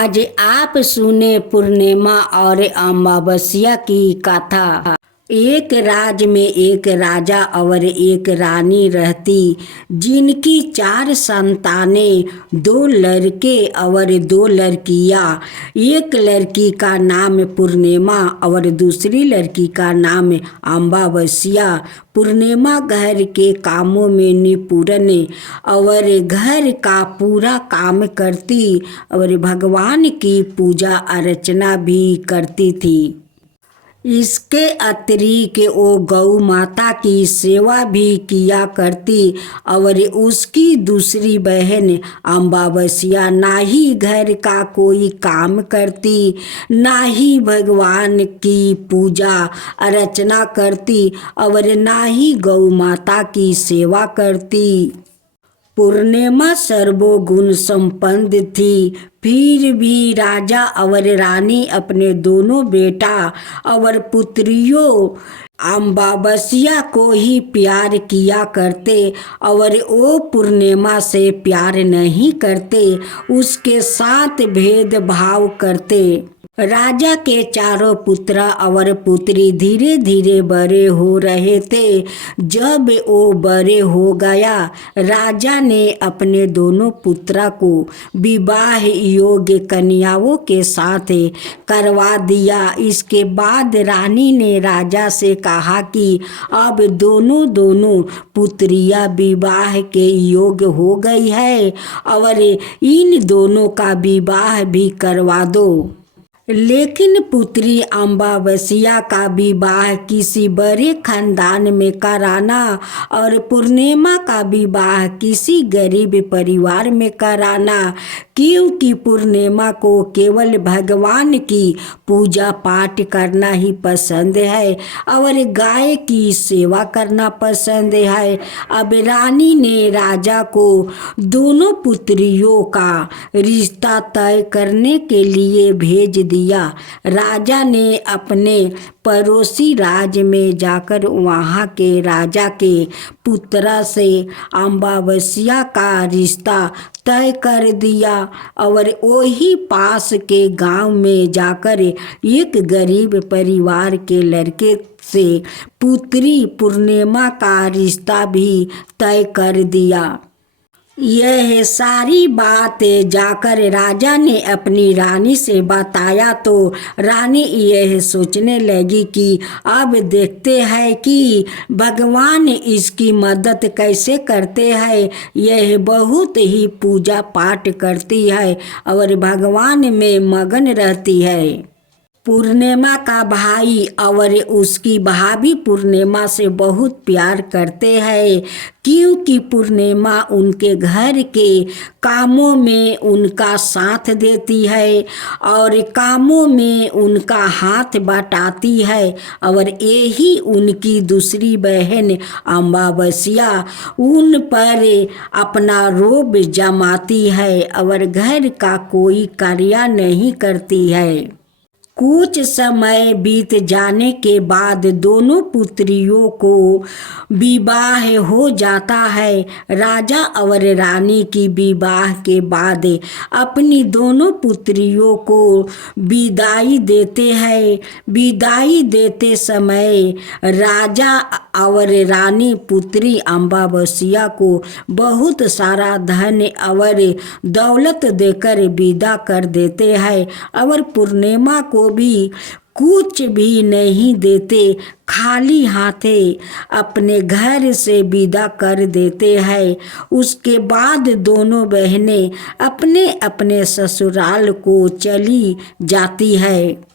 आज आप सुने पूर्णिमा और अमावस्या की कथा। एक राज्य में एक राजा और एक रानी रहती, जिनकी 4 संतानें, 2 लड़के और 2 लड़कियां। एक लड़की का नाम पूर्णिमा और दूसरी लड़की का नाम अमावस्या। पूर्णिमा घर के कामों में निपुण और घर का पूरा काम करती और भगवान की पूजा अर्चना भी करती थी। इसके अतिरिक्त वो गौ माता की सेवा भी किया करती और उसकी दूसरी बहन अमावस्या ना ही घर का कोई काम करती, ना ही भगवान की पूजा अर्चना करती और ना ही गौ माता की सेवा करती। पूर्णिमा सर्वगुण संपन्न थी, फिर भी राजा और रानी अपने दोनों बेटा और पुत्रियों अमावस्या को ही प्यार किया करते और वो पूर्णिमा से प्यार नहीं करते, उसके साथ भेदभाव करते। राजा के चारों पुत्र और पुत्री धीरे धीरे बड़े हो रहे थे। जब वो बड़े हो गया, राजा ने अपने दोनों पुत्रों को विवाह योग्य कन्याओं के साथ करवा दिया। इसके बाद रानी ने राजा से कहा कि अब दोनों पुत्रियां विवाह के योग्य हो गई है और इन दोनों का विवाह भी करवा दो। लेकिन पुत्री अमावस्या का विवाह किसी बड़े खानदान में कराना और पूर्णिमा का विवाह किसी गरीब परिवार में कराना, क्योंकि पूर्णिमा को केवल भगवान की पूजा पाठ करना ही पसंद है और गाय की सेवा करना पसंद है। अब रानी ने राजा को दोनों पुत्रियों का रिश्ता तय करने के लिए भेज दिया। राजा ने अपने पड़ोसी राज्य में जाकर वहाँ के राजा के पुत्र से अमावस्या का रिश्ता तय कर दिया और वही पास के गांव में जाकर एक गरीब परिवार के लड़के से पुत्री पूर्णिमा का रिश्ता भी तय कर दिया। यह सारी बात जाकर राजा ने अपनी रानी से बताया तो रानी यह सोचने लगी कि अब देखते हैं कि भगवान इसकी मदद कैसे करते हैं। यह बहुत ही पूजा पाठ करती है और भगवान में मगन रहती है। पूर्णिमा का भाई और उसकी भाभी पूर्णिमा से बहुत प्यार करते हैं, क्योंकि पूर्णिमा उनके घर के कामों में उनका साथ देती है और कामों में उनका हाथ बटाती है और यही उनकी दूसरी बहन अमावस्या उन पर अपना रोब जमाती है और घर का कोई कार्य नहीं करती है। कुछ समय बीत जाने के बाद दोनों पुत्रियों को विवाह हो जाता है। राजा और रानी की विवाह के बाद अपनी दोनों पुत्रियों को विदाई देते हैं। विदाई देते समय राजा और रानी पुत्री अमावस्या को बहुत सारा धन और दौलत देकर विदा कर देते हैं और पूर्णिमा को भी कुछ भी नहीं देते, खाली हाथे अपने घर से विदा कर देते हैं। उसके बाद दोनों बहनें अपने अपने ससुराल को चली जाती है।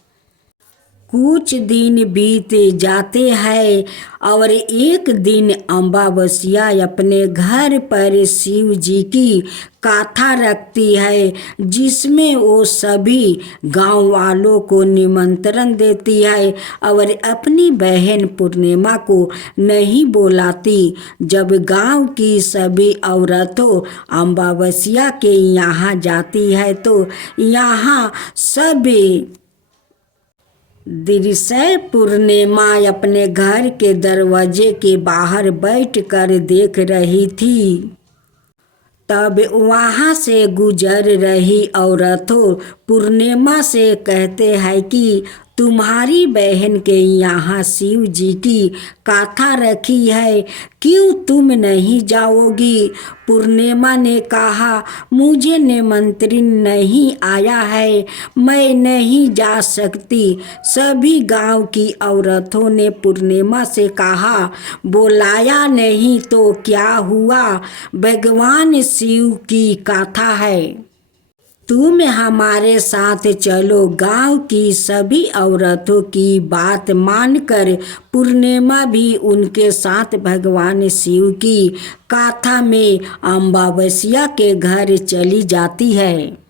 कुछ दिन बीत जाते हैं और एक दिन अमावस्या अपने घर पर शिव जी की कथा रखती है, जिसमें वो सभी गांव वालों को निमंत्रण देती है और अपनी बहन पूर्णिमा को नहीं बुलाती। जब गांव की सभी औरतों अमावस्या के यहाँ जाती है तो यहाँ सभी दृश्य पूर्णिमा अपने घर के दरवाजे के बाहर बैठकर देख रही थी। तब वहाँ से गुजर रही औरतों पूर्णिमा से कहते हैं कि तुम्हारी बहन के यहाँ शिव जी की कथा रखी है, क्यों तुम नहीं जाओगी? पूर्णिमा ने कहा, मुझे निमंत्रण नहीं आया है, मैं नहीं जा सकती। सभी गांव की औरतों ने पूर्णिमा से कहा, बुलाया नहीं तो क्या हुआ, भगवान शिव की कथा है, तुम हमारे साथ चलो। गांव की सभी औरतों की बात मानकर पूर्णिमा भी उनके साथ भगवान शिव की कथा में अमावस्या के घर चली जाती है।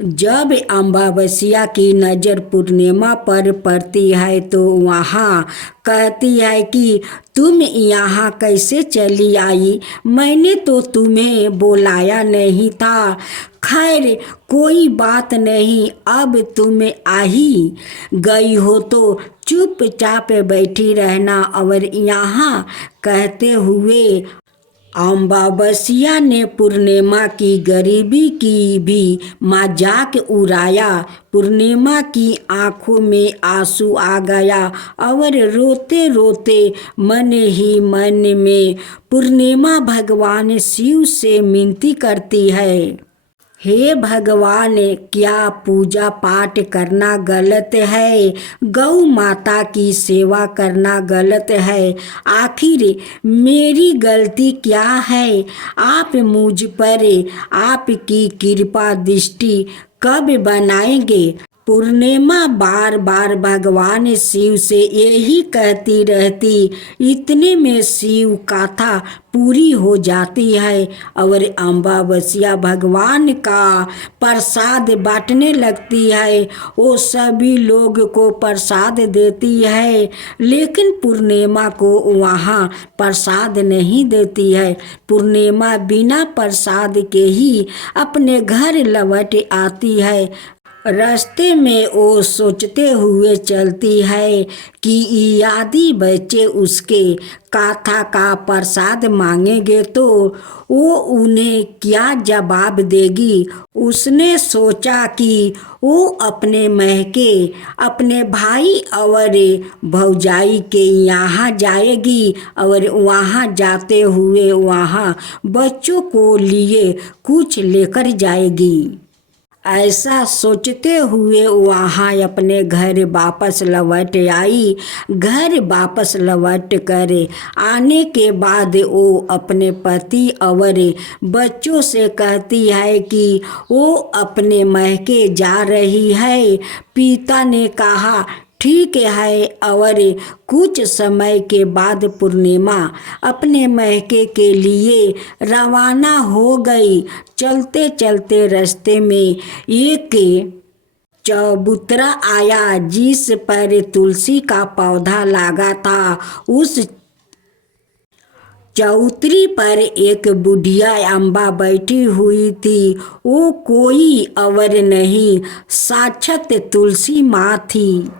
जब अमावस्या की नज़र पूर्णिमा पर पड़ती है तो वहाँ कहती है कि तुम यहाँ कैसे चली आई, मैंने तो तुम्हें बुलाया नहीं था। खैर कोई बात नहीं, अब तुम आ ही गई हो तो चुपचाप बैठी रहना। और यहाँ कहते हुए अमावस्या ने पूर्णिमा की गरीबी की भी मजाक उड़ाया। पूर्णिमा की आंखों में आंसू आ गया और रोते रोते मन ही मन में पूर्णिमा भगवान शिव से विनती करती है, हे भगवान, क्या पूजा पाठ करना गलत है? गौ माता की सेवा करना गलत है? आखिर मेरी गलती क्या है? आप मुझ पर आपकी कृपा दृष्टि कब बनाएंगे? पूर्णिमा बार बार भगवान शिव से यही कहती रहती। इतने में शिव कथा पूरी हो जाती है और अमावस्या भगवान का प्रसाद बांटने लगती है। वो सभी लोग को प्रसाद देती है, लेकिन पूर्णिमा को वहाँ प्रसाद नहीं देती है। पूर्णिमा बिना प्रसाद के ही अपने घर लौट आती है। रास्ते में वो सोचते हुए चलती है कि यदि बच्चे उसके कथा का प्रसाद मांगेंगे तो वो उन्हें क्या जवाब देगी। उसने सोचा कि वो अपने महके अपने भाई और भौजाई के यहाँ जाएगी और वहाँ जाते हुए वहाँ बच्चों को लिए कुछ लेकर जाएगी। ऐसा सोचते हुए वहाँ अपने घर वापस लौट आई। घर वापस लौट कर आने के बाद वो अपने पति और बच्चों से कहती है कि वो अपने महके जा रही है। पिता ने कहा, ठीक है। और कुछ समय के बाद पूर्णिमा अपने महके के लिए रवाना हो गई। चलते चलते रास्ते में एक चबूतरा आया जिस पर तुलसी का पौधा लगा था। उस चौतरी पर एक बुढ़िया अम्बा बैठी हुई थी। वो कोई और नहीं, साक्षात तुलसी माँ थी।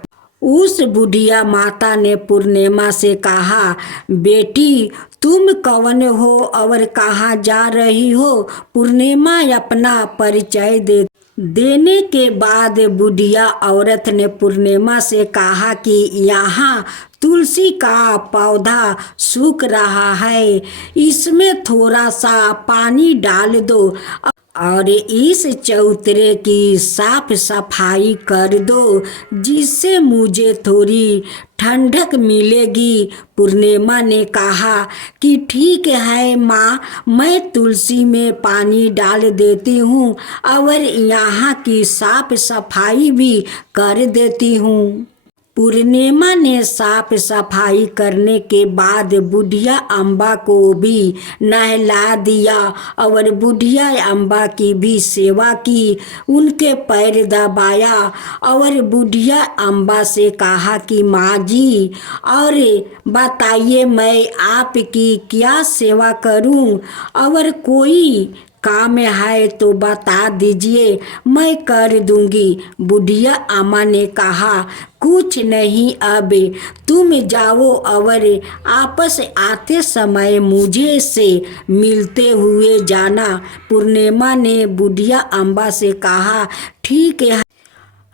उस बुढ़िया माता ने पूर्णिमा से कहा, बेटी तुम कौन हो और कहाँ जा रही हो? पूर्णिमा अपना परिचय देने के बाद बुढ़िया औरत ने पूर्णिमा से कहा कि यहाँ तुलसी का पौधा सूख रहा है, इसमें थोड़ा सा पानी डाल दो और इस चौतरे की साफ सफाई कर दो, जिससे मुझे थोड़ी ठंडक मिलेगी। पूर्णिमा ने कहा कि ठीक है माँ, मैं तुलसी में पानी डाल देती हूँ और यहाँ की साफ सफाई भी कर देती हूँ। पूर्णिमा ने साफ सफाई करने के बाद बुढ़िया अम्बा को भी नहला दिया और बुढ़िया अम्बा की भी सेवा की, उनके पैर दबाया और बुढ़िया अम्बा से कहा कि माँ जी, और बताइए मैं आपकी क्या सेवा करूं? और कोई काम है तो बता दीजिए, मैं कर दूंगी। बुढ़िया अम्मा ने कहा, कुछ नहीं, अब तुम जाओ और आपस आते समय मुझे से मिलते हुए जाना। पूर्णिमा ने बुढ़िया अम्बा से कहा, ठीक है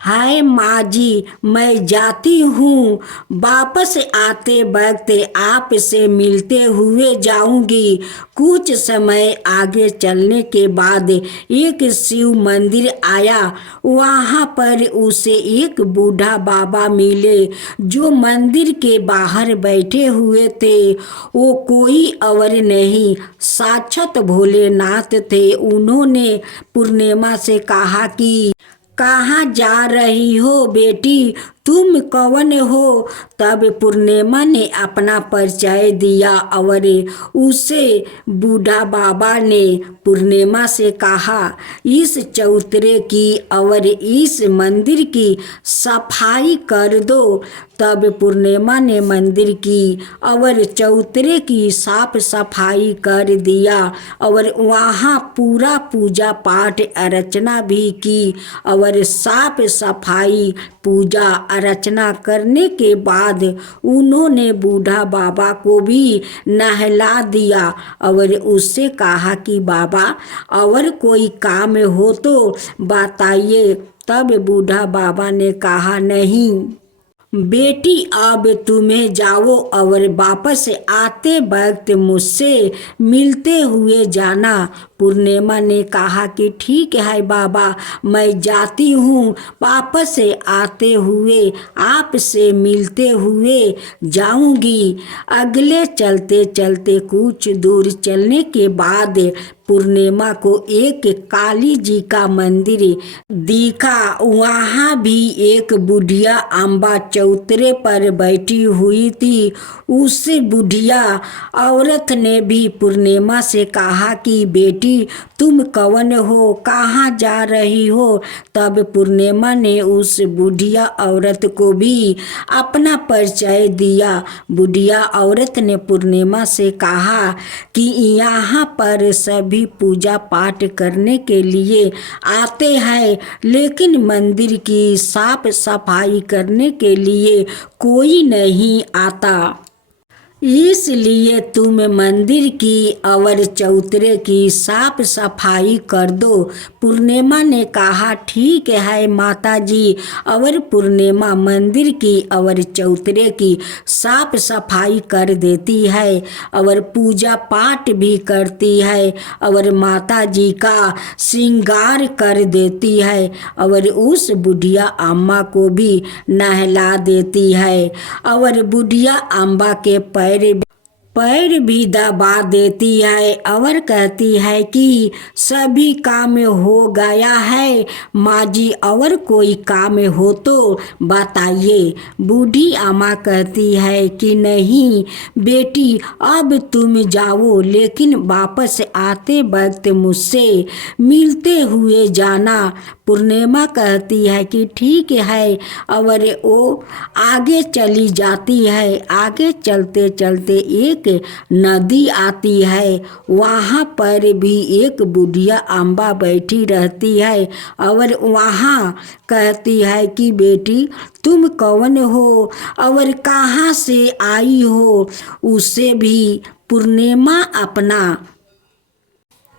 हाय माँ जी, मैं जाती हूँ। वापस आते वक्त आपसे मिलते हुए जाऊंगी। कुछ समय आगे चलने के बाद एक शिव मंदिर आया। वहाँ पर उसे एक बूढ़ा बाबा मिले जो मंदिर के बाहर बैठे हुए थे। वो कोई और नहीं, साक्षात भोलेनाथ थे। उन्होंने पूर्णिमा से कहा कि कहाँ जा रही हो बेटी, तुम कौन हो? तब पूर्णिमा ने अपना परिचय दिया और उसे बूढ़ा बाबा ने पूर्णिमा से कहा, इस चौतरे की और इस मंदिर की सफाई कर दो। तब पूर्णिमा ने मंदिर की और चौतरे की साफ सफाई कर दिया और वहाँ पूरा पूजा पाठ अर्चना भी की। और साफ सफाई पूजा अर्चना करने के बाद उन्होंने बूढ़ा बाबा को भी नहला दिया और उससे कहा कि बाबा और कोई काम हो तो बताइए। तब बूढ़ा बाबा ने कहा, नहीं बेटी, अब तुम्हें जाओ और वापस आते वक्त मुझसे मिलते हुए जाना। पूर्णिमा ने कहा कि ठीक है बाबा, मैं जाती हूँ, वापस आते हुए आपसे मिलते हुए जाऊंगी। अगले चलते चलते कुछ दूर चलने के बाद पूर्णिमा को एक काली जी का मंदिर दिखा। वहाँ भी एक बुढ़िया अम्बा चौतरे पर बैठी हुई थी। उस बुढ़िया औरत ने भी पूर्णिमा से कहा कि बेटी, तुम कौन हो, कहाँ जा रही हो? तब पूर्णिमा ने उस बुढ़िया औरत को भी अपना परिचय दिया। बुढ़िया औरत ने पूर्णिमा से कहा कि यहाँ पर सभी पूजा पाठ करने के लिए आते हैं, लेकिन मंदिर की साफ सफाई करने के लिए कोई नहीं आता। इसलिए तुम मंदिर की और चौतरे की साफ सफाई कर दो। पूर्णिमा ने कहा, ठीक है माता जी। और पूर्णिमा मंदिर की और चौतरे की साफ सफाई कर देती है और पूजा पाठ भी करती है और माता जी का श्रृंगार कर देती है और उस बुढ़िया अम्मा को भी नहला देती है और बुढ़िया अम्बा के पैर भी दबा देती है और कहती है कि सभी काम हो गया है माँ जी, और कोई काम हो तो बताइए। बूढ़ी अम्मा कहती है कि नहीं बेटी, अब तुम जाओ, लेकिन वापस आते वक्त मुझसे मिलते हुए जाना। पूर्णिमा कहती है कि ठीक है और वो आगे चली जाती है। आगे चलते चलते एक नदी आती है। वहाँ पर भी एक बुढ़िया अम्बा बैठी रहती है और वहाँ कहती है कि बेटी, तुम कौन हो और कहाँ से आई हो? उसे भी पूर्णिमा अपना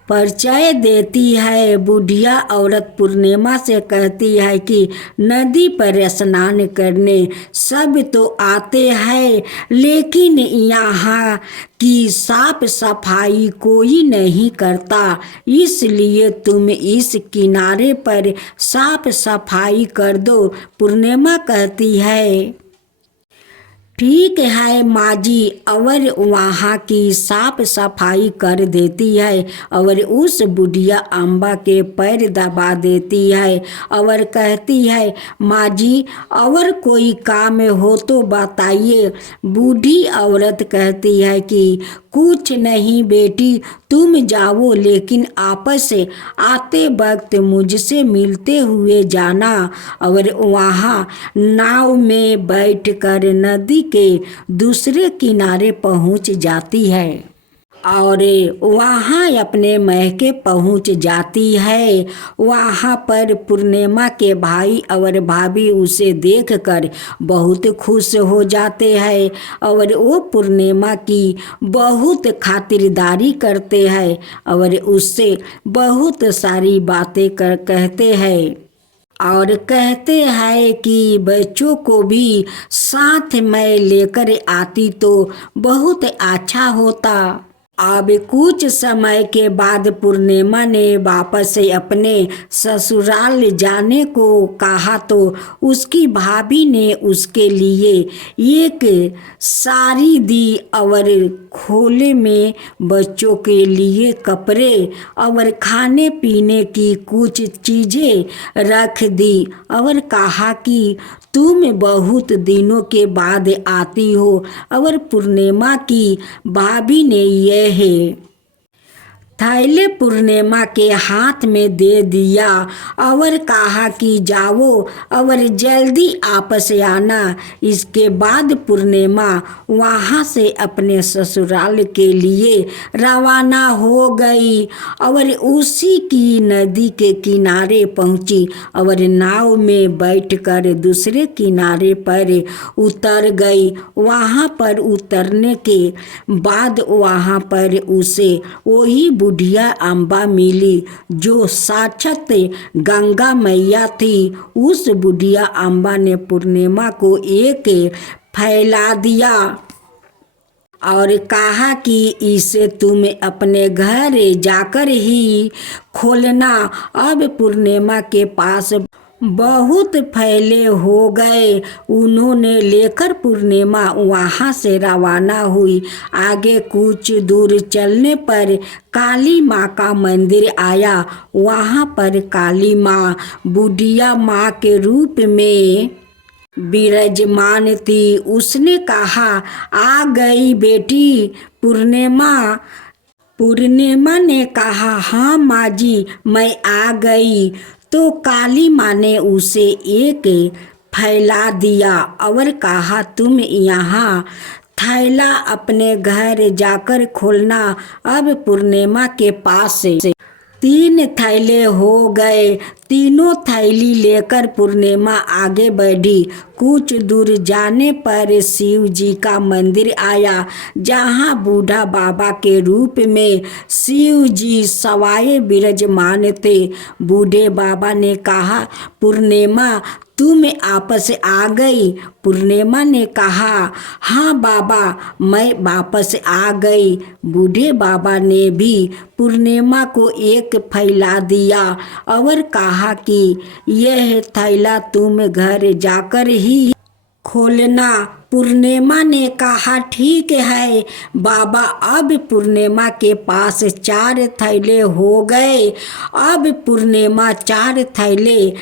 परिचय देती है। बुढ़िया औरत पूर्णिमा से कहती है कि नदी पर स्नान करने सब तो आते हैं, लेकिन यहाँ की साफ सफाई कोई नहीं करता, इसलिए तुम इस किनारे पर साफ सफाई कर दो। पूर्णिमा कहती है, ठीक है माँ जी, और वहाँ की साफ सफाई कर देती है और उस बुढ़िया अम्बा के पैर दबा देती है और कहती है, माँ जी, और कोई काम हो तो बताइए। बूढ़ी औरत कहती है कि कुछ नहीं बेटी, तुम जाओ, लेकिन आपस आते वक्त मुझसे मिलते हुए जाना। और वहाँ नाव में बैठकर नदी के दूसरे किनारे पहुँच जाती है। और वहाँ अपने मैके पहुँच जाती है। वहाँ पर पूर्णिमा के भाई और भाभी उसे देखकर बहुत खुश हो जाते हैं और वो पूर्णिमा की बहुत खातिरदारी करते हैं और उससे बहुत सारी बातें कहते हैं और कहते हैं कि बच्चों को भी साथ में लेकर आती तो बहुत अच्छा होता। अब कुछ समय के बाद पूर्णिमा ने वापस से अपने ससुराल जाने को कहा तो उसकी भाभी ने उसके लिए एक साड़ी दी और खोले में बच्चों के लिए कपड़े और खाने पीने की कुछ चीज़ें रख दी और कहा कि तुम बहुत दिनों के बाद आती हो। और पूर्णिमा की भाभी ने यह थैले पूर्णिमा के हाथ में दे दिया और कहा कि जाओ और जल्दी वापस आना। इसके बाद पूर्णिमा वहाँ से अपने ससुराल के लिए रवाना हो गई और उसी की नदी के किनारे पहुँची और नाव में बैठकर दूसरे किनारे पर उतर गई। वहाँ पर उतरने के बाद वहाँ पर उसे वही बुढ़िया अम्बा मिली जो साक्षात गंगा मैया थी। उस बुढ़िया अम्बा ने पूर्णिमा को एक फैला दिया और कहा कि इसे तुम अपने घर जाकर ही खोलना। अब पूर्णिमा के पास बहुत फैले हो गए। उन्होंने लेकर पूर्णिमा वहाँ से रवाना हुई। आगे कुछ दूर चलने पर काली माँ का मंदिर आया। वहाँ पर काली माँ बुढ़िया माँ के रूप में विराजमान थी। उसने कहा, आ गई बेटी पूर्णिमा। पूर्णिमा ने कहा, हाँ माँ जी मैं आ गई। तो काली माँ ने उसे एक फैला दिया और कहा, तुम यहाँ थैला अपने घर जाकर खोलना। अब पूर्णिमा के पास से 3 थैले हो गए। तीनों थैली लेकर पूर्णिमा आगे बढ़ी। कुछ दूर जाने पर शिव जी का मंदिर आया जहाँ बूढ़ा बाबा के रूप में शिव जी सवाए विराजमान थे। बूढ़े बाबा ने कहा, पूर्णिमा तुम वापस आ गई। पूर्णिमा ने कहा, हाँ बाबा मैं वापस आ गई। बूढ़े बाबा ने भी पूर्णिमा को एक फैला दिया और कहा कि यह थैला तुम घर जाकर ही खोलना। पूर्णिमा ने कहा, ठीक है बाबा। अब पूर्णिमा के पास 4 थैले हो गए। अब पूर्णिमा 4 थैले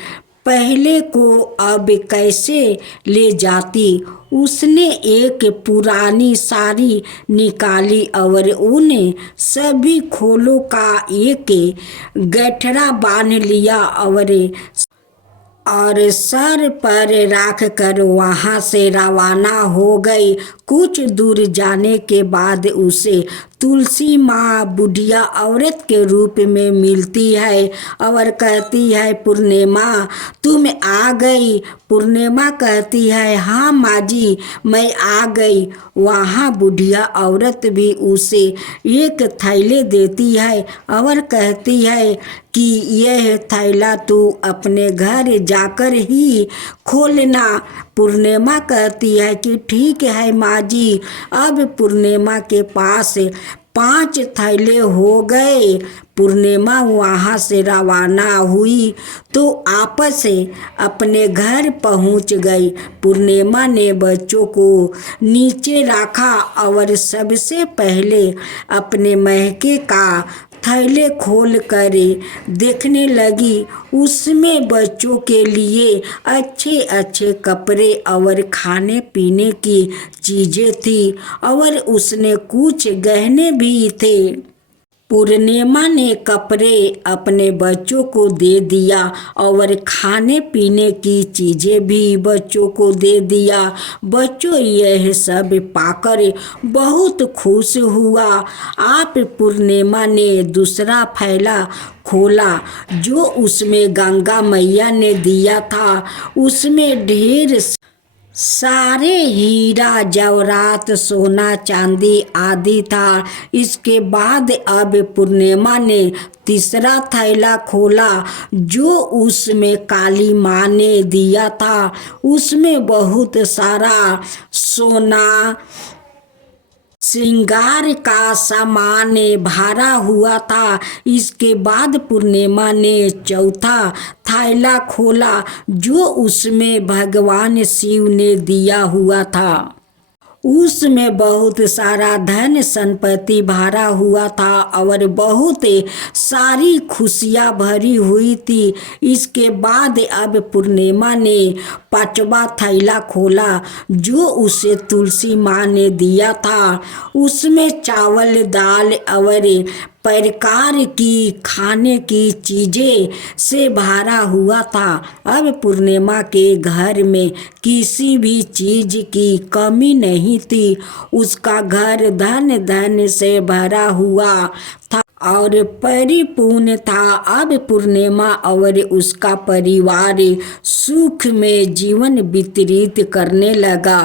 पहले को अब कैसे ले जाती। उसने एक पुरानी साड़ी निकाली और उन सभी खोलों का एक गठरा बांध लिया और सर पर रख कर वहाँ से रवाना हो गई। कुछ दूर जाने के बाद उसे तुलसी माँ बुढ़िया औरत के रूप में मिलती है और कहती है, पूर्णिमा तुम आ गई। पूर्णिमा कहती है, हाँ माँ जी मैं आ गई। वहाँ बुढ़िया औरत भी उसे एक थैले देती है और कहती है कि यह थैला तू अपने घर जाकर ही खोलना। पूर्णिमा कहती है कि ठीक है माँ जी। अब पूर्णिमा के पास 5 थैले हो गए। पूर्णिमा वहाँ से रवाना हुई तो आपस से अपने घर पहुँच गई। पूर्णिमा ने बच्चों को नीचे रखा और सबसे पहले अपने महके का थैले खोल कर देखने लगी। उसमें बच्चों के लिए अच्छे अच्छे कपड़े और खाने पीने की चीज़ें थी और उसने कुछ गहने भी थे। पूर्णिमा ने कपड़े अपने बच्चों को दे दिया और खाने पीने की चीज़ें भी बच्चों को दे दिया। बच्चों यह सब पाकर बहुत खुश हुआ। आप पूर्णिमा ने दूसरा थैला खोला जो उसमें गंगा मैया ने दिया था। उसमें ढेर सारे हीरा जवाहरात सोना चांदी आदि था। इसके बाद अब पूर्णिमा ने तीसरा थैला खोला जो उसमें काली माँ ने दिया था। उसमें बहुत सारा सोना श्रृंगार का सामान भरा हुआ था। इसके बाद पूर्णिमा ने चौथा थैला खोला जो उसमें भगवान शिव ने दिया हुआ था। उसमें बहुत सारा धन संपत्ति भरा हुआ था और बहुत सारी खुशियाँ भरी हुई थी। इसके बाद अब पूर्णिमा ने पांचवा थैला खोला जो उसे तुलसी माँ ने दिया था। उसमें चावल दाल और प्रकार की खाने की चीज़ें से भरा हुआ था। अब पूर्णिमा के घर में किसी भी चीज़ की कमी नहीं थी। उसका घर धन धन से भरा हुआ था और परिपूर्ण था। अब पूर्णिमा और उसका परिवार सुख में जीवन व्यतीत करने लगा।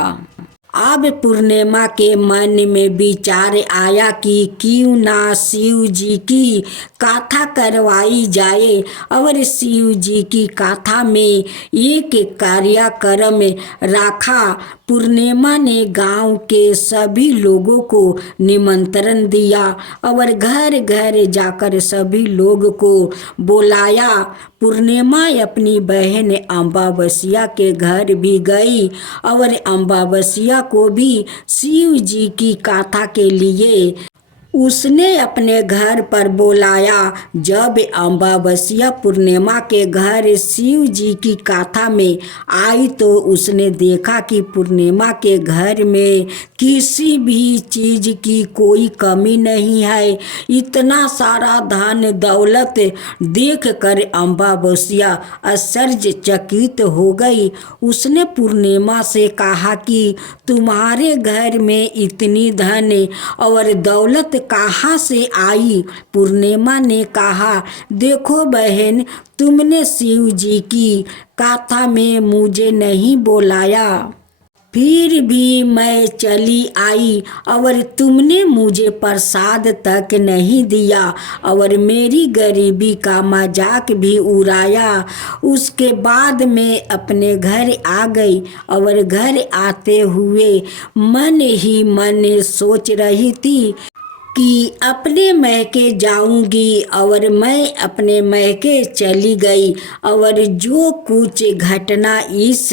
अब पूर्णिमा के मन में विचार आया कि क्यों ना शिव जी की कथा करवाई जाए और शिव जी की कथा में एक कार्यक्रम रखा। पूर्णिमा ने गांव के सभी लोगों को निमंत्रण दिया और घर घर जाकर सभी लोगों को बुलाया। पूर्णिमा अपनी बहन अमावस्या के घर भी गई और अमावस्या को भी शिव जी की कथा के लिए उसने अपने घर पर बुलाया। जब अमावस्या पूर्णिमा के घर शिव जी की कथा में आई तो उसने देखा कि पूर्णिमा के घर में किसी भी चीज़ की कोई कमी नहीं है। इतना सारा धन दौलत देखकर अमावस्या आश्चर्यचकित हो गई। उसने पूर्णिमा से कहा कि तुम्हारे घर में इतनी धन और दौलत कहाँ से आई। पूर्णिमा ने कहा, देखो बहन, तुमने शिव जी की कथा में मुझे नहीं बुलाया, फिर भी मैं चली आई और तुमने मुझे प्रसाद तक नहीं दिया और मेरी गरीबी का मजाक भी उड़ाया। उसके बाद मैं अपने घर आ गई और घर आते हुए मन ही मन सोच रही थी कि अपने मैके जाऊंगी और मैं अपने मैके चली गई और जो कुछ घटना इस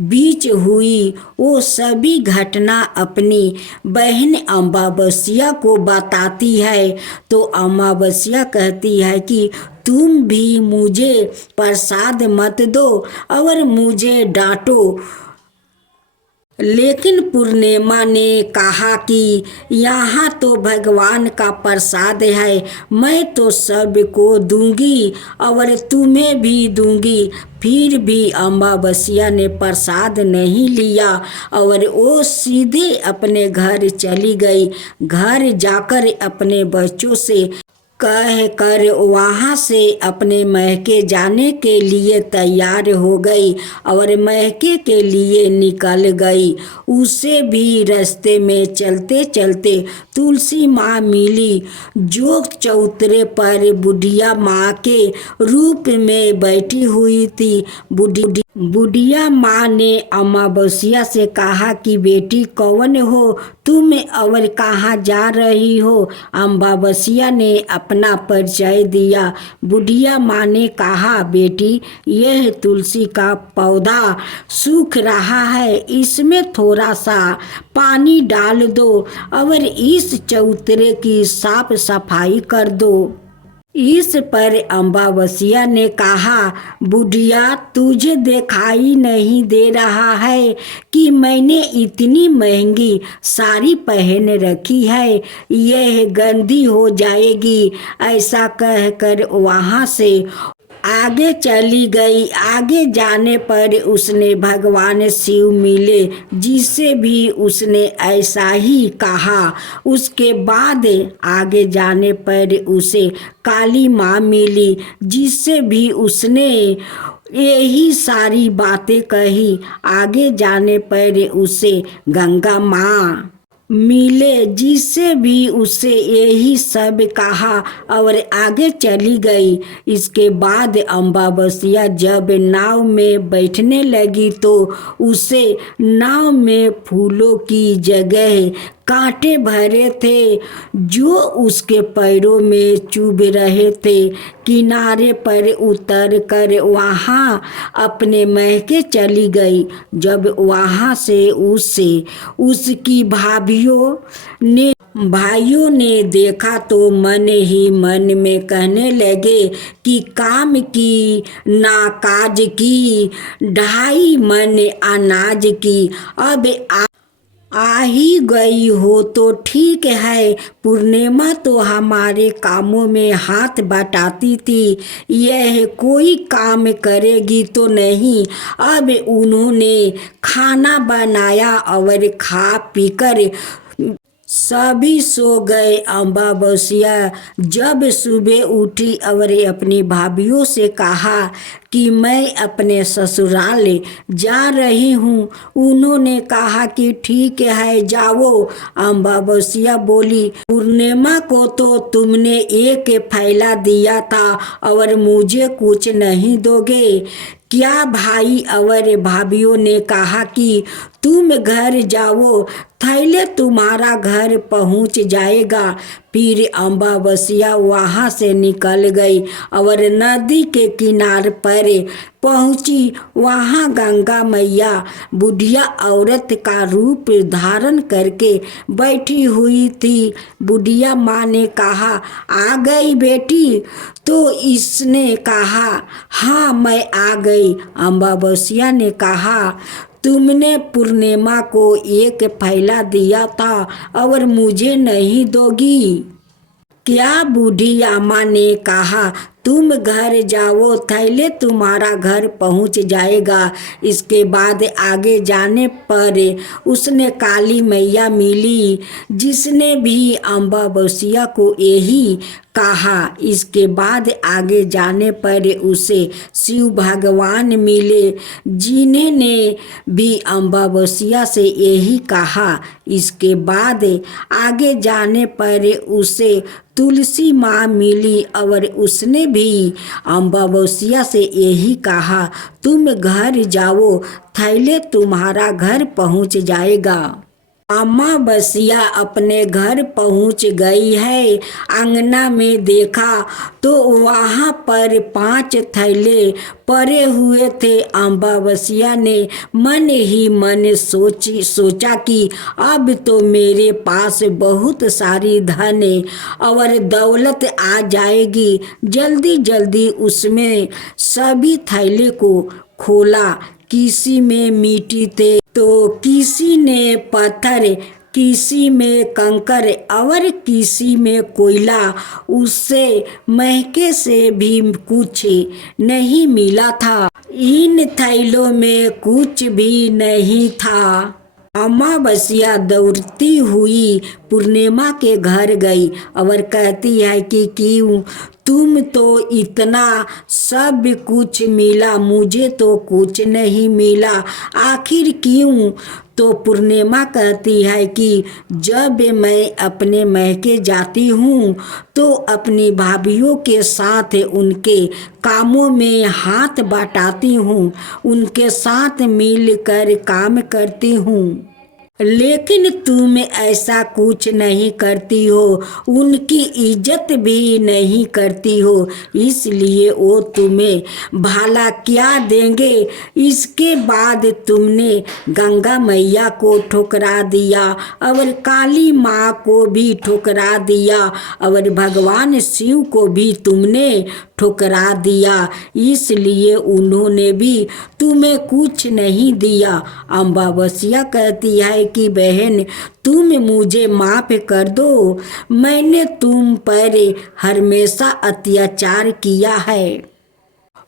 बीच हुई वो सभी घटना अपनी बहन अमावस्या को बताती है। तो अमावस्या कहती है कि तुम भी मुझे प्रसाद मत दो और मुझे डांटो। लेकिन पूर्णिमा ने कहा कि यहाँ तो भगवान का प्रसाद है, मैं तो सबको दूंगी और तुम्हें भी दूंगी। फिर भी अमावस्या ने प्रसाद नहीं लिया और वो सीधे अपने घर चली गई। घर जाकर अपने बच्चों से कह कर वहाँ से अपने मैके जाने के लिए तैयार हो गई और मैके के लिए निकल गई। उसे भी रास्ते में चलते चलते तुलसी माँ मिली जो चौतरे पर बुढ़िया माँ के रूप में बैठी हुई थी। बुढ़िया माँ ने अमावस्या से कहा कि बेटी कौन हो तुम और कहाँ जा रही हो। अमावस्या ने अपना परिचय दिया। बुढ़िया माँ ने कहा, बेटी यह तुलसी का पौधा सूख रहा है, इसमें थोड़ा सा पानी डाल दो और इस चौतरे की साफ सफाई कर दो। इस पर अमावस्या ने कहा, बुढ़िया, तुझे दिखाई नहीं दे रहा है कि मैंने इतनी महंगी साड़ी पहन रखी है, यह गंदी हो जाएगी। ऐसा कहकर वहाँ से आगे चली गई। आगे जाने पर उसने भगवान शिव मिले, जिससे भी उसने ऐसा ही कहा। उसके बाद आगे जाने पर उसे काली माँ मिली, जिससे भी उसने यही सारी बातें कही। आगे जाने पर उसे गंगा माँ मिले, जिससे भी उसे यही सब कहा और आगे चली गई। इसके बाद अमावस्या जब नाव में बैठने लगी तो उसे नाव में फूलों की जगह कांटे भरे थे, जो उसके पैरों में चुभ रहे थे। किनारे पर उतर कर वहाँ अपने महके चली गई। जब वहाँ से उसकी भाइयों ने देखा तो मन ही मन में कहने लगे कि काम की ना काज की, 2.5 मन अनाज की। अब आ ही गई हो तो ठीक है। पूर्णिमा तो हमारे कामों में हाथ बटाती थी, यह कोई काम करेगी तो नहीं। अब उन्होंने खाना बनाया और खा पीकर सभी सो गए। अमावस्या जब सुबह उठी और अपनी भाभीियों से कहा कि मैं अपने ससुराल जा रही हूँ। उन्होंने कहा कि ठीक है, जाओ। अमावस्या बोली, पूर्णिमा को तो तुमने एक फैला दिया था और मुझे कुछ नहीं दोगे क्या? भाई और भाभीियों ने कहा कि तुम घर जाओ, थैले तुम्हारा घर पहुंच जाएगा। फिर अमावस्या वहाँ से निकल गई और नदी के किनारे पर पहुंची। वहाँ गंगा मैया बुढ़िया औरत का रूप धारण करके बैठी हुई थी। बुढ़िया माँ ने कहा, आ गई बेटी? तो इसने कहा, हाँ मैं आ गई। अमावस्या ने कहा, तुमने पूर्णिमा को एक फैला दिया था और मुझे नहीं दोगी क्या? बूढ़ी अम्मा ने कहा, तुम घर जाओ, थैले तुम्हारा घर पहुंच जाएगा। इसके बाद आगे जाने पर उसने काली मैया मिली, जिसने भी अमावस्या को यही कहा। इसके बाद आगे जाने पर उसे शिव भगवान मिले, जिन्होंने भी अमावस्या से यही कहा। इसके बाद आगे जाने पर उसे तुलसी माँ मिली और उसने भी अमावस्या से यही कहा, तुम घर जाओ, थैले तुम्हारा घर पहुंच जाएगा। अमावस्या अपने घर पहुंच गई है। अंगना में देखा तो वहाँ पर 5 थैले पड़े हुए थे। अमावस्या ने मन ही मन सोचा कि अब तो मेरे पास बहुत सारी धन और दौलत आ जाएगी। जल्दी जल्दी उसमें सभी थैले को खोला। किसी में मिट्टी थे तो किसी ने पत्थर, किसी में कंकर और किसी में कोयला। उससे महके से भी कुछ नहीं मिला था। इन थैलों में कुछ भी नहीं था। अमावस्या दौड़ती हुई पूर्णिमा के घर गई और कहती है कि क्यों तुम तो इतना सब कुछ मिला, मुझे तो कुछ नहीं मिला, आखिर क्यों? तो पूर्णिमा कहती है कि जब मैं अपने मैके जाती हूँ तो अपनी भाभीियों के साथ उनके कामों में हाथ बटाती हूँ, उनके साथ मिलकर काम करती हूँ। लेकिन तुम ऐसा कुछ नहीं करती हो, उनकी इज्जत भी नहीं करती हो, इसलिए वो तुम्हें भला क्या देंगे। इसके बाद तुमने गंगा मैया को ठुकरा दिया और काली माँ को भी ठुकरा दिया और भगवान शिव को भी तुमने ठुकरा दिया, इसलिए उन्होंने भी तुम्हें कुछ नहीं दिया। अमावस्या कहती है कि बहन, तुम मुझे माफ़ कर दो, मैंने तुम पर हमेशा अत्याचार किया है।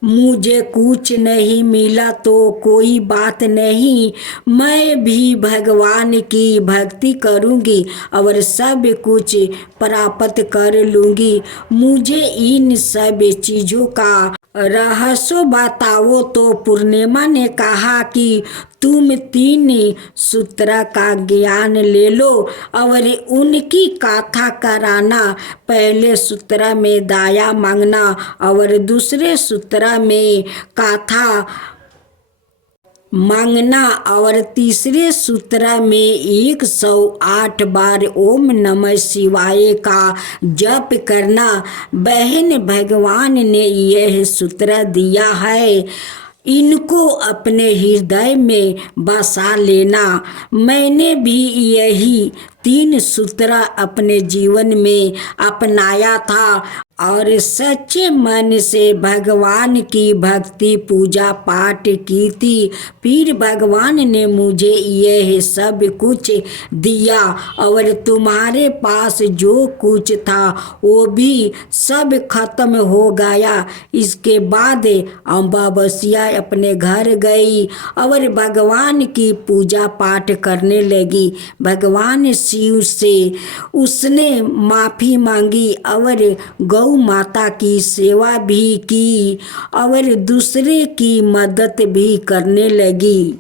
मुझे कुछ नहीं मिला तो कोई बात नहीं, मैं भी भगवान की भक्ति करूँगी और सब कुछ प्राप्त कर लूँगी। मुझे इन सब चीज़ों का रहस्य बताओ। तो पूर्णिमा ने कहा कि तुम 3 सूत्र का ज्ञान ले लो और उनकी कथा कराना। पहले सूत्र में दया मांगना और दूसरे सूत्र में कथा मांगना और तीसरे सूत्र में 108 बार ओम नमः शिवाय का जप करना। बहन, भगवान ने यह सूत्र दिया है, इनको अपने हृदय में बसा लेना। मैंने भी यही 3 सूत्र अपने जीवन में अपनाया था और सच्चे मन से भगवान की भक्ति पूजा पाठ की थी। फिर भगवान ने मुझे यह सब कुछ दिया और तुम्हारे पास जो कुछ था वो भी सब खत्म हो गया। इसके बाद अमावस्या अपने घर गई और भगवान की पूजा पाठ करने लगी। भगवान शिव से उसने माफ़ी मांगी और गौ माता की सेवा भी की और दूसरे की मदद भी करने लगी।